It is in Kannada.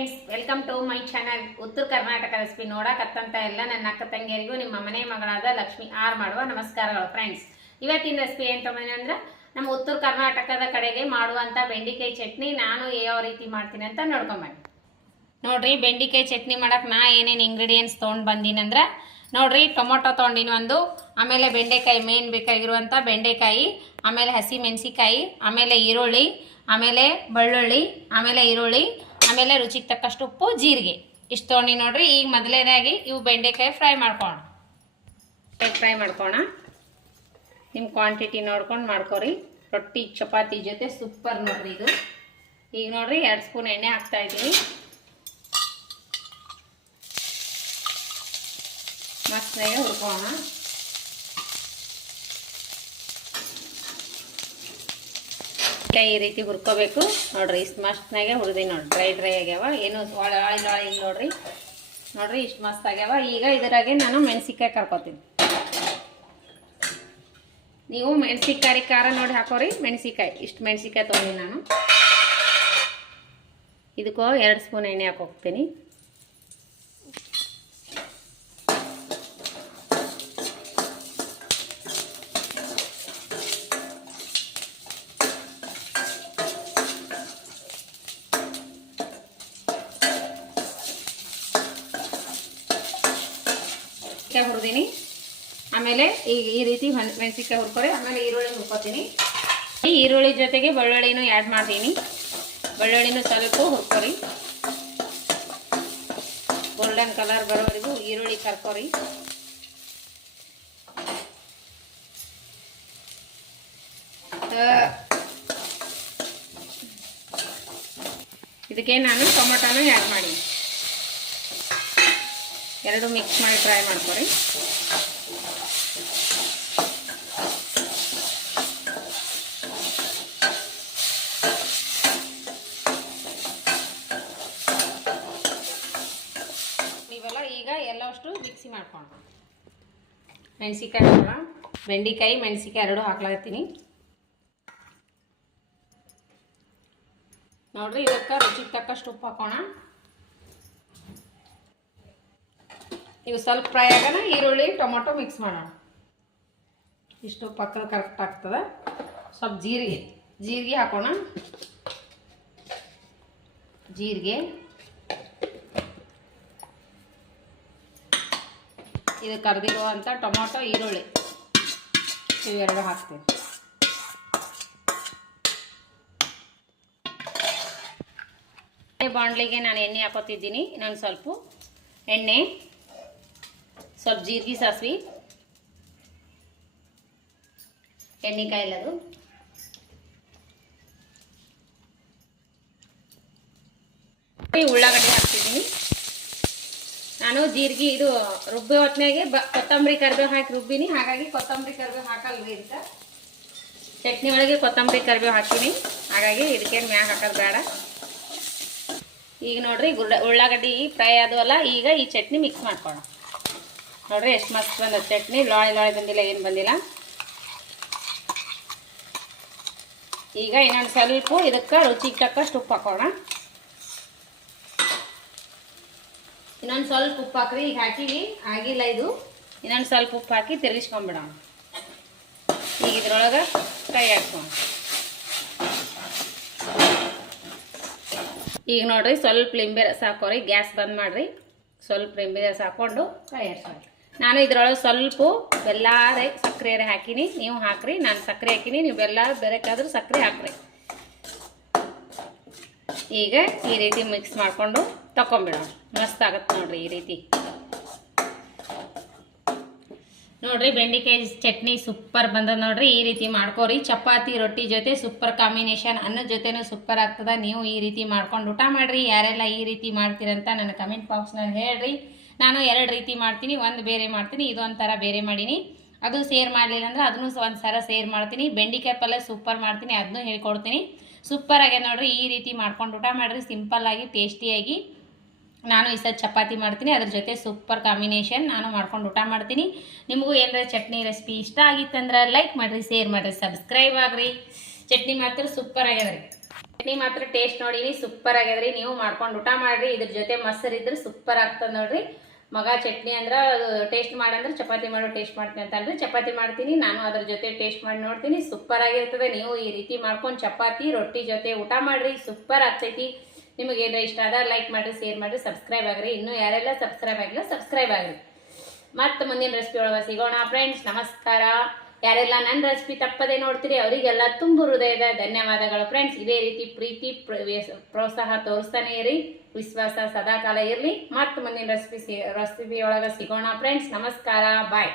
Friends, welcome to my channel. Uttara Karnataka recipe ನೋಡಕತ್ತಂತ ಎಲ್ಲ ನನ್ನ ಅಕ್ಕ ತಂಗಿಯರಿಗೂ ನಿಮ್ಮ ಮನೆ ಮಗಳಾದ ಲಕ್ಷ್ಮಿ ಆರ್ ಮಾಡುವ ನಮಸ್ಕಾರಗಳು. ಫ್ರೆಂಡ್ಸ್, ಇವತ್ತಿನ ರೆಸಿಪಿ ಏನು ತೊಗೊಂಡೆ ಅಂದ್ರೆ ನಮ್ಮ ಉತ್ತರ ಕರ್ನಾಟಕದ ಕಡೆಗೆ ಮಾಡುವಂಥ ಬೆಂಡಿಕಾಯಿ ಚಟ್ನಿ ನಾನು ಯಾವ ರೀತಿ ಮಾಡ್ತೀನಿ ಅಂತ ನೋಡ್ಕೊಂಬನ್ನಿ. ನೋಡ್ರಿ, ಬೆಂಡಿಕಾಯಿ ಚಟ್ನಿ ಮಾಡಕ್ಕೆ ನಾ ಏನೇನು ಇಂಗ್ರೀಡಿಯೆಂಟ್ಸ್ ತೊಗೊಂಡು ಬಂದೀನಿ ಅಂದ್ರೆ ನೋಡ್ರಿ, ಟೊಮೊಟೊ ತೊಗೊಂಡಿನಿ ಒಂದು, ಆಮೇಲೆ ಬೆಂಡೆಕಾಯಿ ಮೇನ್ ಬೇಕಾಗಿರುವಂಥ ಬೆಂಡೆಕಾಯಿ, ಆಮೇಲೆ ಹಸಿ ಮೆಣಸಿಕಾಯಿ, ಆಮೇಲೆ ಈರುಳ್ಳಿ, ಆಮೇಲೆ ಬೆಳ್ಳುಳ್ಳಿ, ಆಮೇಲೆ ಈರುಳ್ಳಿ, ಆಮೇಲೆ ರುಚಿಗೆ ತಕ್ಕಷ್ಟು ಉಪ್ಪು, ಜೀರಿಗೆ ಇಷ್ಟು ತೊಗೊಂಡು ನೋಡ್ರಿ. ಈಗ ಮೊದಲನೇದಾಗಿ ಇವು ಬೆಂಡೆಕಾಯಿ ಫ್ರೈ ಮಾಡ್ಕೋಣ. ನಿಮ್ಮ ಕ್ವಾಂಟಿಟಿ ನೋಡ್ಕೊಂಡು ಮಾಡ್ಕೊರಿ. ರೊಟ್ಟಿ ಚಪಾತಿ ಜೊತೆ ಸೂಪರ್ ನೋಡ್ರಿ ಇದು. ಈಗ ನೋಡ್ರಿ 2 ಸ್ಪೂನ್ ಎಣ್ಣೆ ಹಾಕ್ತಾ ಇದ್ದೀನಿ. ಮಸ್ತಾಗಿ ಹುರ್ಕೋಣ. ಈ ರೀತಿ ಹುರ್ಕೋಬೇಕು ನೋಡ್ರಿ. ಇಷ್ಟು ಮಸ್ತ್ನಾಗೆ ಹುರಿದಿ ನೋಡ್ರಿ, ಡ್ರೈ ಆಗ್ಯಾವ, ಏನು ಆಯಿಲ್ ನೋಡ್ರಿ ಇಷ್ಟು ಮಸ್ತ್ ಆಗ್ಯಾವ. ಈಗ ಇದರಾಗೆ ನಾನು ಮೆಣಸಿಕಾಯಿ ಕರ್ಕೋತೀನಿ. ನೀವು ಮೆಣಸಿಕಾಯಿ ಖಾರ ನೋಡಿ ಹಾಕೋರಿ. ಮೆಣಸಿಕಾಯಿ ಇಷ್ಟು ಮೆಣಸಿಕಾಯಿ ತೊಗೊಂಡು ನಾನು ಇದಕ್ಕೂ 2 ಸ್ಪೂನ್ ಎಣ್ಣೆ ಹಾಕೋಗ್ತೀನಿ. ಹುರಿದೀನಿ. ಆಮೇಲೆ ಈಗ ಈ ರೀತಿ ಮೆಣಸಿಕಾಯಿ ಹುರ್ಕೊರಿ. ಆಮೇಲೆ ಈರುಳ್ಳಿ ಹುರ್ಕೋತೀನಿ. ಈ ಈರುಳ್ಳಿ ಜೊತೆಗೆ ಬೆಳ್ಳುಳ್ಳಿನೂ ಆ್ಯಡ್ ಮಾಡ್ತೀನಿ. ಬೆಳ್ಳುಳ್ಳಿನೂ ಸ್ವಲ್ಪ ಹುರ್ಕೊರಿ. ಗೋಲ್ಡನ್ ಕಲರ್ ಬರೋವರೆಗೂ ಈರುಳ್ಳಿ ಕರ್ಕೊರಿ. ಇದಕ್ಕೆ ನಾನು ಟೊಮೊಟೊನೂ ಆ್ಯಡ್ ಮಾಡಿ ಎರಡು ಮಿಕ್ಸ್ ಮಾಡಿ ಫ್ರೈ ಮಾಡ್ಕೊರಿ. ಇವೆಲ್ಲ ಈಗ ಎಲ್ಲವಷ್ಟು ಮಿಕ್ಸಿ ಮಾಡ್ಕೊಂಡು ಮೆಣಸಿಕಾಯಿ ಹಾಕೋಣ. ಬೆಂಡಿಕಾಯಿ ಮೆಣಸಿಕಾಯಿ ಎರಡು ಹಾಕ್ಲಾಗತ್ತೀನಿ ನೋಡ್ರಿ. ಇದಕ್ಕೆ ರುಚಿಗೆ ತಕ್ಕಷ್ಟು ಉಪ್ಪು ಹಾಕೋಣ. ಇವು ಸ್ವಲ್ಪ ಫ್ರೈ ಆಗೋಣ. ಈರುಳ್ಳಿ ಟೊಮೊಟೊ ಮಿಕ್ಸ್ ಮಾಡೋಣ. ಇಷ್ಟು ಪಕ್ಕದ ಕರೆಕ್ಟ್ ಆಗ್ತದೆ. ಸ್ವಲ್ಪ ಜೀರಿಗೆ ಹಾಕೋಣ. ಜೀರಿಗೆ, ಇದು ಕರೆದಿರುವಂಥ ಟೊಮೊಟೊ, ಈರುಳ್ಳಿ ಇವೆರಡು ಹಾಕ್ತೀವಿ. ಬಾಣಲಿಗೆ ನಾನು ಎಣ್ಣೆ ಹಾಕೋತಿದ್ದೀನಿ. ನಾನು ಸ್ವಲ್ಪ ಎಣ್ಣೆ, ಸ್ವಲ್ಪ ಜೀರಿಗೆ, ಸಾಸಿವೆ, ಎಣ್ಣೆ ಕಾಯಿಲದು, ಉಳ್ಳಾಗಡ್ಡೆ ಹಾಕ್ತಿದ್ದೀನಿ ನಾನು. ಜೀರಿಗೆ ಇದು ರುಬ್ಬಿ ಹೊತ್ತಿನಾಗೆ ಕೊತ್ತಂಬರಿ ಕರಿಬೇವು ಹಾಕಿ ರುಬ್ಬಿನಿ, ಹಾಗಾಗಿ ಕೊತ್ತಂಬರಿ ಕರಿಬೇವು ಹಾಕಲ್ರಿ. ಅಂತ ಚಟ್ನಿ ಒಳಗೆ ಕೊತ್ತಂಬರಿ ಕರಿಬೇವು ಹಾಕಿನಿ, ಹಾಗಾಗಿ ಇದಕ್ಕೇನು ಮ್ಯಾಗ ಹಾಕೋದು ಬೇಡ. ಈಗ ನೋಡ್ರಿ ಉಳ್ಳಾಗಡ್ಡಿ ಫ್ರೈ ಆದವಲ್ಲ, ಈಗ ಈ ಚಟ್ನಿ ಮಿಕ್ಸ್ ಮಾಡ್ಕೊಳ್ಳೋಣ. ನೋಡ್ರಿ ಎಷ್ಟು ಮಸ್ತ್ ಬಂದ ಚಟ್ನಿ. ಲಾಳಿ ಬಂದಿಲ್ಲ, ಏನು ಬಂದಿಲ್ಲ. ಈಗ ಇನ್ನೊಂದು ಸ್ವಲ್ಪ ಇದಕ್ಕೆ ರುಚಿಗೆ ತಕ್ಕಷ್ಟು ಉಪ್ಪು ಹಾಕೋಣ. ಇನ್ನೊಂದು ಸ್ವಲ್ಪ ಉಪ್ಪು ಹಾಕ್ರಿ. ಈಗ ಹಾಕಿವಿ, ಆಗಿಲ್ಲ ಇದು. ಇನ್ನೊಂದು ಸ್ವಲ್ಪ ಉಪ್ಪು ಹಾಕಿ ತಿರುಗಿಸ್ಕೊಂಡ್ಬಿಡೋಣ. ಈಗ ಇದ್ರೊಳಗೆ ಫ್ರೈ ಹಾಕೋಣ. ಈಗ ನೋಡ್ರಿ ಸ್ವಲ್ಪ ಲಿಂಬೆ ರಸ ಹಾಕೋರಿ. ಗ್ಯಾಸ್ ಬಂದ್ ಮಾಡಿರಿ. ಸ್ವಲ್ಪ ಲಿಂಬೆ ರಸ ಹಾಕ್ಕೊಂಡು ಫ್ರೈ ಹಾಕೋಣ. ನಾನು ಇದ್ರೊಳಗೆ ಸ್ವಲ್ಪ ಬೆಲ್ಲ ಸಕ್ಕರೆ ಹಾಕಿನಿ. ನೀವು ಹಾಕ್ರಿ. ನಾನು ಸಕ್ಕರೆ ಹಾಕಿನಿ, ನೀವು ಬೆಲ್ಲ ಬೇರೆಕಾದ್ರೂ ಸಕ್ಕರೆ ಹಾಕ್ರಿ. ಈಗ ಈ ರೀತಿ ಮಿಕ್ಸ್ ಮಾಡಿಕೊಂಡು ತಗೊಂಬಿಡೋಣ. ಮಸ್ತ್ ಆಗತ್ತೆ ನೋಡ್ರಿ ಈ ರೀತಿ. ನೋಡ್ರಿ ಬೆಂಡಿಕಾಯಿ ಚಟ್ನಿ ಸೂಪರ್ ಬಂದದ ನೋಡ್ರಿ. ಈ ರೀತಿ ಮಾಡ್ಕೋರಿ. ಚಪಾತಿ ರೊಟ್ಟಿ ಜೊತೆ ಸೂಪರ್ ಕಾಂಬಿನೇಷನ್, ಅನ್ನದ ಜೊತೆನೂ ಸೂಪರ್ ಆಗ್ತದ. ನೀವು ಈ ರೀತಿ ಮಾಡ್ಕೊಂಡು ಊಟ ಮಾಡಿರಿ. ಯಾರೆಲ್ಲ ಈ ರೀತಿ ಮಾಡ್ತೀರಂತ ನನ್ನ ಕಮೆಂಟ್ ಬಾಕ್ಸ್ನಲ್ಲಿ ಹೇಳ್ರಿ. ನಾನು 2 ರೀತಿ ಮಾಡ್ತೀನಿ. ಒಂದು ಬೇರೆ ಮಾಡ್ತೀನಿ, ಇದೊಂಥರ ಬೇರೆ ಮಾಡೀನಿ. ಅದು ಶೇರ್ ಮಾಡಲಿಲ್ಲ ಅಂದ್ರೆ ಅದನ್ನು ಒಂದು ಸಲ ಶೇರ್ ಮಾಡ್ತೀನಿ. ಬೆಂಡಿಕಾಯಿ ಪಲ್ಯ ಸೂಪರ್ ಮಾಡ್ತೀನಿ, ಅದನ್ನು ಹೇಳ್ಕೊಡ್ತೀನಿ. ಸೂಪರ್ ಆಗ್ಯದ ನೋಡ್ರಿ. ಈ ರೀತಿ ಮಾಡ್ಕೊಂಡು ಊಟ ಮಾಡಿರಿ, ಸಿಂಪಲ್ಲಾಗಿ ಟೇಸ್ಟಿಯಾಗಿ. ನಾನು ಈ ಸಲ ಚಪಾತಿ ಮಾಡ್ತೀನಿ, ಅದ್ರ ಜೊತೆ ಸೂಪರ್ ಕಾಂಬಿನೇಷನ್ ನಾನು ಮಾಡ್ಕೊಂಡು ಊಟ ಮಾಡ್ತೀನಿ. ನಿಮಗೂ ಏನಾರ ಚಟ್ನಿ ರೆಸಿಪಿ ಇಷ್ಟ ಆಗಿತ್ತಂದ್ರೆ ಲೈಕ್ ಮಾಡಿರಿ, ಶೇರ್ ಮಾಡಿರಿ, ಸಬ್ಸ್ಕ್ರೈಬ್ ಆಗ್ರಿ. ಚಟ್ನಿ ಮಾತ್ರ ಸೂಪರ್ ಆಗ್ಯದ ರೀ. ಚಟ್ನಿ ಮಾತ್ರ ಟೇಸ್ಟ್ ನೋಡಿನಿ, ಸೂಪರ್ ಆಗ್ಯದ್ರಿ. ನೀವು ಮಾಡ್ಕೊಂಡು ಊಟ ಮಾಡ್ರಿ. ಇದ್ರ ಜೊತೆ ಮೊಸರು ಇದ್ರೆ ಸೂಪರ್ ಆಗ್ತದೆ ನೋಡ್ರಿ. ಮಗ ಚಟ್ನಿ ಅಂದ್ರೆ ಟೇಸ್ಟ್ ಮಾಡಂದ್ರೆ ಚಪಾತಿ ಮಾಡೋ ಟೇಸ್ಟ್ ಮಾಡ್ತೀನಿ ಅಂತ ಅಂದ್ರೆ ಚಪಾತಿ ಮಾಡ್ತೀನಿ. ನಾನು ಅದ್ರ ಜೊತೆ ಟೇಸ್ಟ್ ಮಾಡಿ ನೋಡ್ತೀನಿ, ಸೂಪರ್ ಆಗಿರ್ತದೆ. ನೀವು ಈ ರೀತಿ ಮಾಡ್ಕೊಂಡು ಚಪಾತಿ ರೊಟ್ಟಿ ಜೊತೆ ಊಟ ಮಾಡ್ರಿ, ಸೂಪರ್ ಆಗ್ತೈತಿ. ನಿಮಗೆ ಏನಾರ ಇಷ್ಟ ಆದ ಲೈಕ್ ಮಾಡಿರಿ, ಶೇರ್ ಮಾಡಿರಿ, ಸಬ್ಸ್ಕ್ರೈಬ್ ಆಗ್ರಿ. ಇನ್ನೂ ಯಾರೆಲ್ಲ ಸಬ್ಸ್ಕ್ರೈಬ್ ಆಗಿಲ್ಲ ಸಬ್ಸ್ಕ್ರೈಬ್ ಆಗ್ರಿ. ಮತ್ತೆ ಮುಂದಿನ ರೆಸಿಪಿ ಒಳಗೆ ಸಿಗೋಣ ಫ್ರೆಂಡ್ಸ್. ನಮಸ್ಕಾರ. ಯಾರೆಲ್ಲ ನನ್ನ ರೆಸಿಪಿ ತಪ್ಪದೆ ನೋಡ್ತೀರಿ ಅವರಿಗೆಲ್ಲ ತುಂಬು ಹೃದಯದ ಧನ್ಯವಾದಗಳು ಫ್ರೆಂಡ್ಸ್. ಇದೇ ರೀತಿ ಪ್ರೀತಿ ಪ್ರೋತ್ಸಾಹ ತೋರಿಸ್ತಾನೆ ಇರಿ, ವಿಶ್ವಾಸ ಸದಾಕಾಲ ಇರಲಿ. ಮತ್ತೆ ಮುಂದಿನ ರೆಸಿಪಿ ಒಳಗೆ ಸಿಗೋಣ ಫ್ರೆಂಡ್ಸ್. ನಮಸ್ಕಾರ, ಬಾಯ್.